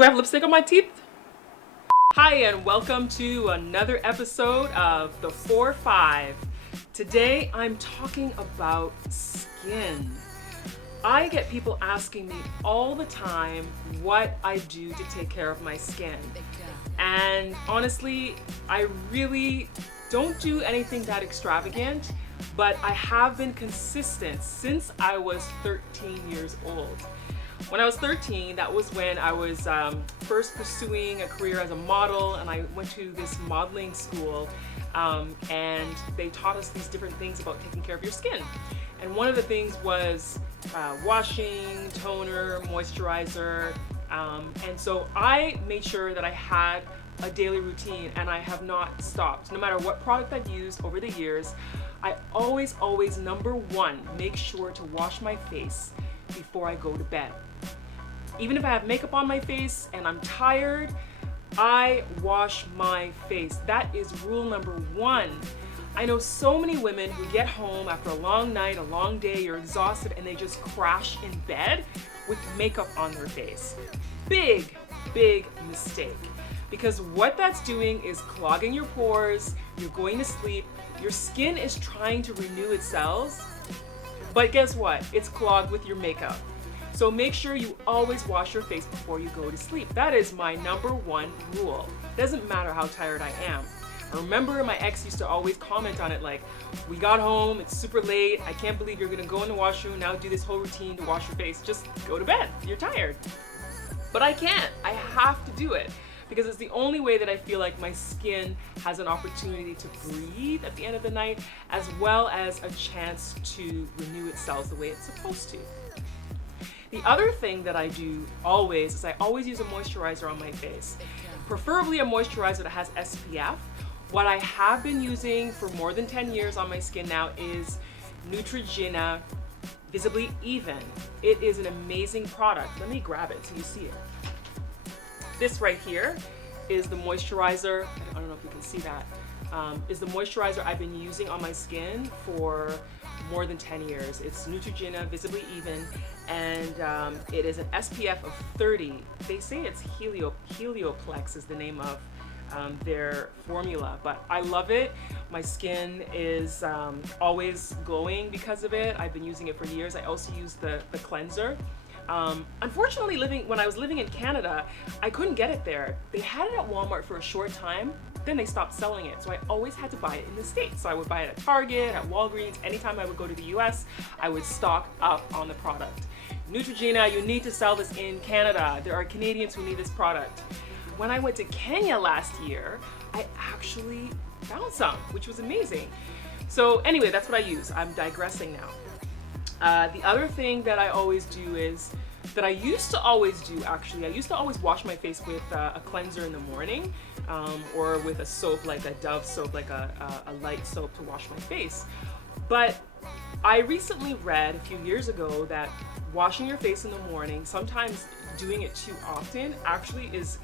Do I have lipstick on my teeth? Hi, and welcome to another episode of The 4-5. Today I'm talking about skin. I get people asking me all the time what I do to take care of my skin. And honestly, I really don't do anything that extravagant, but I have been consistent since I was 13 years old. When I was 13, that was when I was first pursuing a career as a model, and I went to this modeling school, and they taught us these different things about taking care of your skin. And one of the things was washing, toner, moisturizer, and so I made sure that I had a daily routine, and I have not stopped. No matter what product I've used over the years, I always, number one, make sure to wash my face before I go to bed. Even if I have makeup on my face and I'm tired, I wash my face. That is rule number one. I know so many women who get home after a long night, a long day, you're exhausted, and they just crash in bed with makeup on their face. Big mistake. Because what that's doing is clogging your pores, you're going to sleep, your skin is trying to renew its cells, but guess what? It's clogged with your makeup. So make sure you always wash your face before you go to sleep. That is my number one rule. Doesn't matter how tired I am. I remember my ex used to always comment on it like, we got home, it's super late, I can't believe you're gonna go in the washroom, now do this whole routine to wash your face. Just go to bed, you're tired. But I can't, I have to do it, because it's the only way that I feel like my skin has an opportunity to breathe at the end of the night, as well as a chance to renew its cells the way it's supposed to. The other thing that I do always is I always use a moisturizer on my face, preferably a moisturizer that has SPF. What I have been using for more than 10 years on my skin now is Neutrogena Visibly Even. It is an amazing product. Let me grab it so you see it. This right here is the moisturizer. I don't know if you can see that. Is the moisturizer I've been using on my skin for more than 10 years. It's Neutrogena Visibly Even, and it is an SPF of 30. They say it's Helioplex is the name of their formula, but I love it. My skin is always glowing because of it. I've been using it for years. I also use the cleanser. Unfortunately, when I was living in Canada, I couldn't get it there. They had it at Walmart for a short time, then they stopped selling it. So I always had to buy it in the States. So I would buy it at Target, at Walgreens. Anytime I would go to the US, I would stock up on the product. Neutrogena, you need to sell this in Canada. There are Canadians who need this product. When I went to Kenya last year, I actually found some, which was amazing. So anyway, that's what I use. I'm digressing now. The other thing that I always do is, that I used to always do actually, I used to always wash my face with a cleanser in the morning, or with a soap, like a Dove soap, like a light soap to wash my face. But I recently read a few years ago that washing your face in the morning, sometimes doing it too often, actually is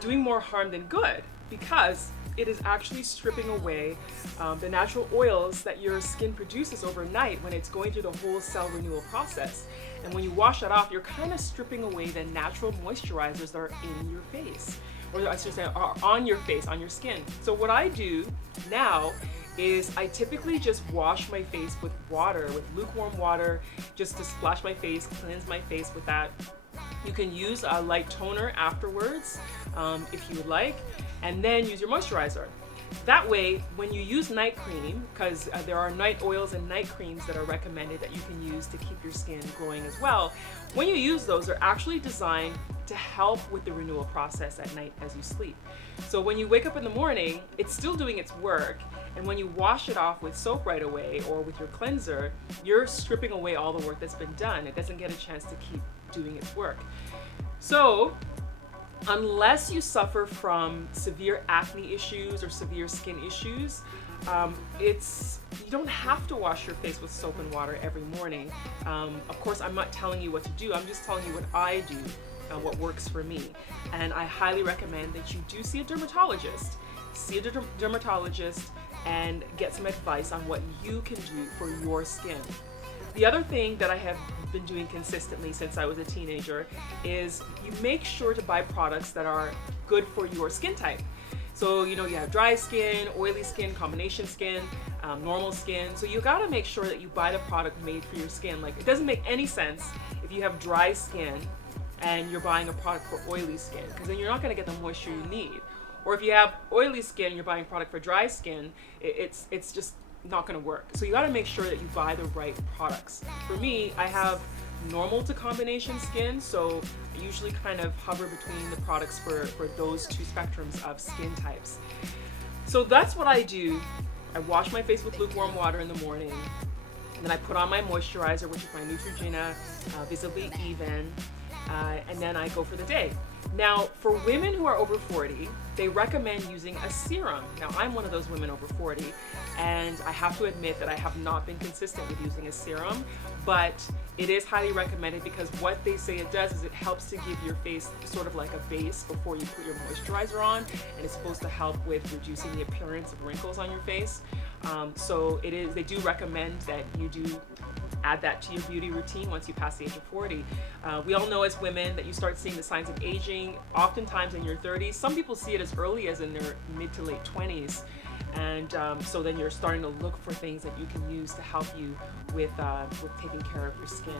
doing more harm than good, because it is actually stripping away the natural oils that your skin produces overnight when it's going through the whole cell renewal process. And when you wash that off, you're kind of stripping away the natural moisturizers that are in your face, or I should say are on your face, on your skin. So what I do now is I typically just wash my face with water, with lukewarm water, just to splash my face, cleanse my face with that. You can use a light toner afterwards if you would like, and then use your moisturizer. That way, when you use night cream, because there are night oils and night creams that are recommended that you can use to keep your skin glowing as well, when you use those, they're actually designed to help with the renewal process at night as you sleep. So when you wake up in the morning, it's still doing its work, and when you wash it off with soap right away or with your cleanser, you're stripping away all the work that's been done. It doesn't get a chance to keep doing its work. So unless you suffer from severe acne issues or severe skin issues, you don't have to wash your face with soap and water every morning. Of course, I'm not telling you what to do. I'm just telling you what I do, what works for me. And I highly recommend that you do see a dermatologist. See a dermatologist and get some advice on what you can do for your skin. The other thing that I have been doing consistently since I was a teenager is you make sure to buy products that are good for your skin type. So, you have dry skin, oily skin, combination skin, normal skin. So you gotta make sure that you buy the product made for your skin. Like, it doesn't make any sense if you have dry skin and you're buying a product for oily skin, because then you're not gonna get the moisture you need. Or if you have oily skin and you're buying a product for dry skin, it's just not gonna work. So you gotta make sure that you buy the right products. For me, I have normal to combination skin, so I usually kind of hover between the products for those two spectrums of skin types. So that's what I do. I wash my face with lukewarm water in the morning, and then I put on my moisturizer, which is my Neutrogena Visibly Even, and then I go for the day. Now, for women who are over 40, they recommend using a serum. Now, I'm one of those women over 40, and I have to admit that I have not been consistent with using a serum, but it is highly recommended because what they say it does is it helps to give your face sort of like a base before you put your moisturizer on, and it's supposed to help with reducing the appearance of wrinkles on your face. So they do recommend that you do add that to your beauty routine once you pass the age of 40. We all know as women that you start seeing the signs of aging oftentimes in your 30s. Some people see it as early as in their mid to late 20s. And so then you're starting to look for things that you can use to help you with taking care of your skin.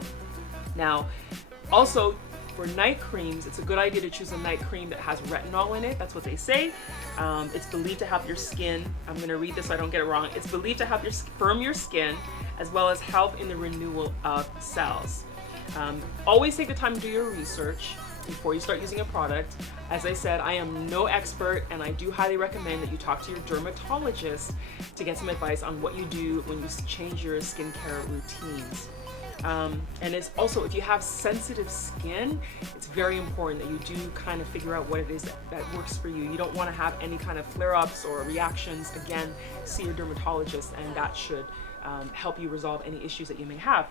Now, also, for night creams, it's a good idea to choose a night cream that has retinol in it. That's what they say. It's believed to help your skin. I'm going to read this so I don't get it wrong. It's believed to help firm your skin as well as help in the renewal of cells. Always take the time to do your research before you start using a product. As I said, I am no expert, and I do highly recommend that you talk to your dermatologist to get some advice on what you do when you change your skincare routines. And it's also, if you have sensitive skin, it's very important that you do kind of figure out what it is that works for you. You don't want to have any kind of flare-ups or reactions. Again, see your dermatologist, and that should help you resolve any issues that you may have.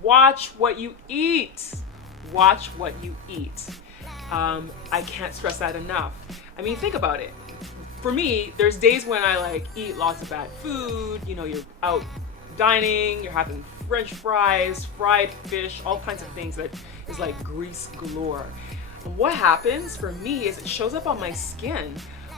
Watch what you eat. Watch what you eat. I can't stress that enough. I mean, think about it. For me, there's days when I eat lots of bad food. You're out dining, you're having French fries, fried fish, all kinds of things that is like grease galore. And what happens for me is it shows up on my skin.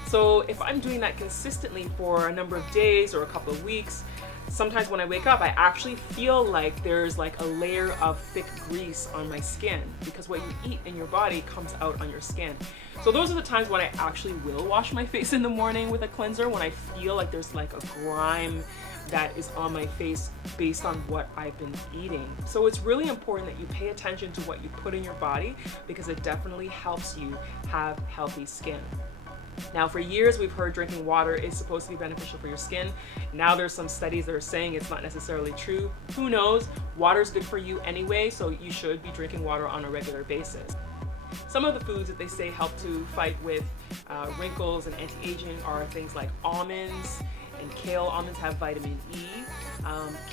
So if I'm doing that consistently for a number of days or a couple of weeks, sometimes when I wake up, I actually feel like there's like a layer of thick grease on my skin, because what you eat in your body comes out on your skin. So those are the times when I actually will wash my face in the morning with a cleanser, when I feel like there's like a grime that is on my face based on what I've been eating. So it's really important that you pay attention to what you put in your body, because it definitely helps you have healthy skin. Now, for years, we've heard drinking water is supposed to be beneficial for your skin. Now there's some studies that are saying it's not necessarily true. Who knows? Water's good for you anyway, so you should be drinking water on a regular basis. Some of the foods that they say help to fight with wrinkles and anti-aging are things like almonds and kale. Almonds have vitamin E.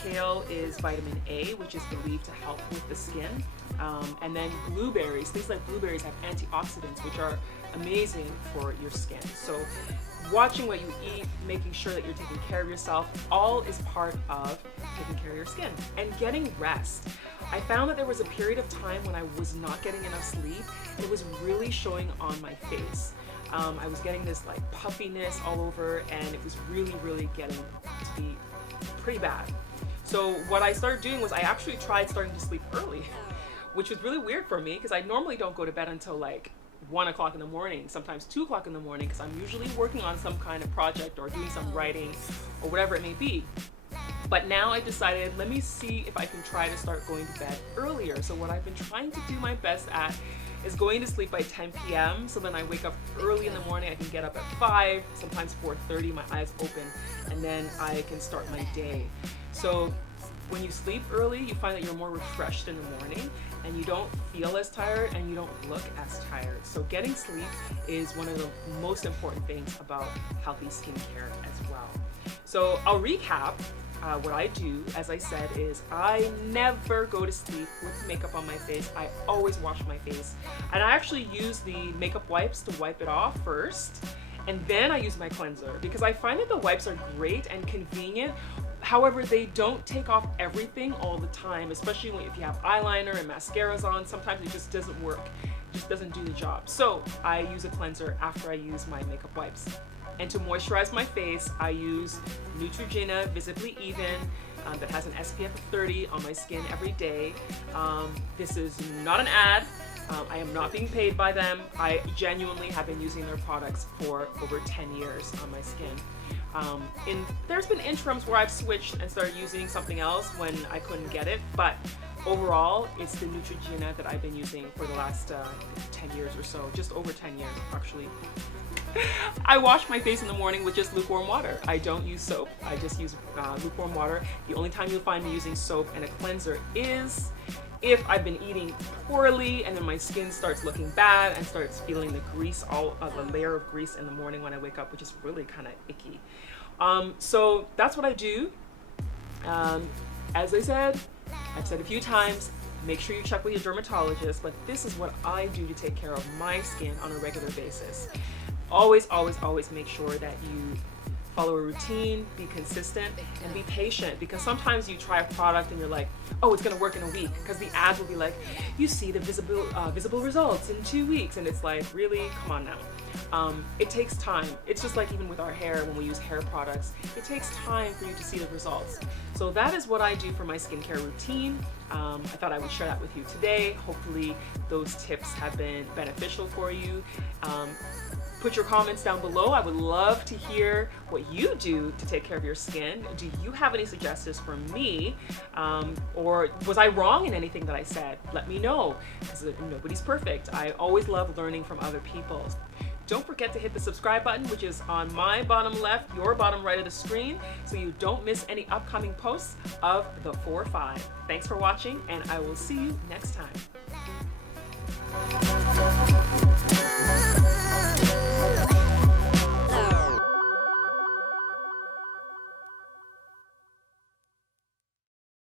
Kale is vitamin A, which is believed to help with the skin. And then blueberries, things like blueberries have antioxidants, which are amazing for your skin. So watching what you eat, making sure that you're taking care of yourself, all is part of taking care of your skin. And getting rest. I found that there was a period of time when I was not getting enough sleep. It was really showing on my face. I was getting this like puffiness all over, and it was really, really getting to be pretty bad. So what I started doing was I actually tried starting to sleep early, which was really weird for me because I normally don't go to bed until like 1 o'clock in the morning, sometimes 2 o'clock in the morning, because I'm usually working on some kind of project or doing some writing or whatever it may be. But now I decided, let me see if I can try to start going to bed earlier. So what I've been trying to do my best at is going to sleep by 10 p.m. So then I wake up early in the morning. I can get up at 5, sometimes 4:30, my eyes open, and then I can start my day. So when you sleep early, you find that you're more refreshed in the morning, and you don't feel as tired and you don't look as tired. So getting sleep is one of the most important things about healthy skincare as well. So I'll recap. What I do, as I said, is I never go to sleep with makeup on my face. I always wash my face. And I actually use the makeup wipes to wipe it off first. and then I use my cleanser, because I find that the wipes are great and convenient. However, they don't take off everything all the time, especially if you have eyeliner and mascaras on. Sometimes it just doesn't work. It just doesn't do the job. So I use a cleanser after I use my makeup wipes. And to moisturize my face, I use Neutrogena Visibly Even that has an SPF of 30 on my skin every day. This is not an ad. I am not being paid by them. I genuinely have been using their products for over 10 years on my skin. There's been interims where I've switched and started using something else when I couldn't get it, but overall, it's the Neutrogena that I've been using for the last 10 years or so, just over 10 years actually. I wash my face in the morning with just lukewarm water. I don't use soap. I just use lukewarm water. The only time you'll find me using soap and a cleanser is if I've been eating poorly and then my skin starts looking bad and starts feeling the grease, the layer of grease in the morning when I wake up, which is really kind of icky. So that's what I do. As I said, I've said a few times, make sure you check with your dermatologist, but this is what I do to take care of my skin on a regular basis. Always, always, always make sure that you follow a routine, be consistent, and be patient, because sometimes you try a product and you're like, oh, it's gonna work in a week, because the ads will be like, you see the visible results in 2 weeks, and it's like, really, come on now. It takes time. It's just like even with our hair, when we use hair products, it takes time for you to see the results. So that is what I do for my skincare routine. I thought I would share that with you today. Hopefully those tips have been beneficial for you. Put your comments down below. I would love to hear what you do to take care of your skin. Do you have any suggestions for me? Or was I wrong in anything that I said? Let me know, because nobody's perfect. I always love learning from other people. Don't forget to hit the subscribe button, which is on my bottom left, your bottom right of the screen, so you don't miss any upcoming posts of the 4-5. Thanks for watching, and I will see you next time.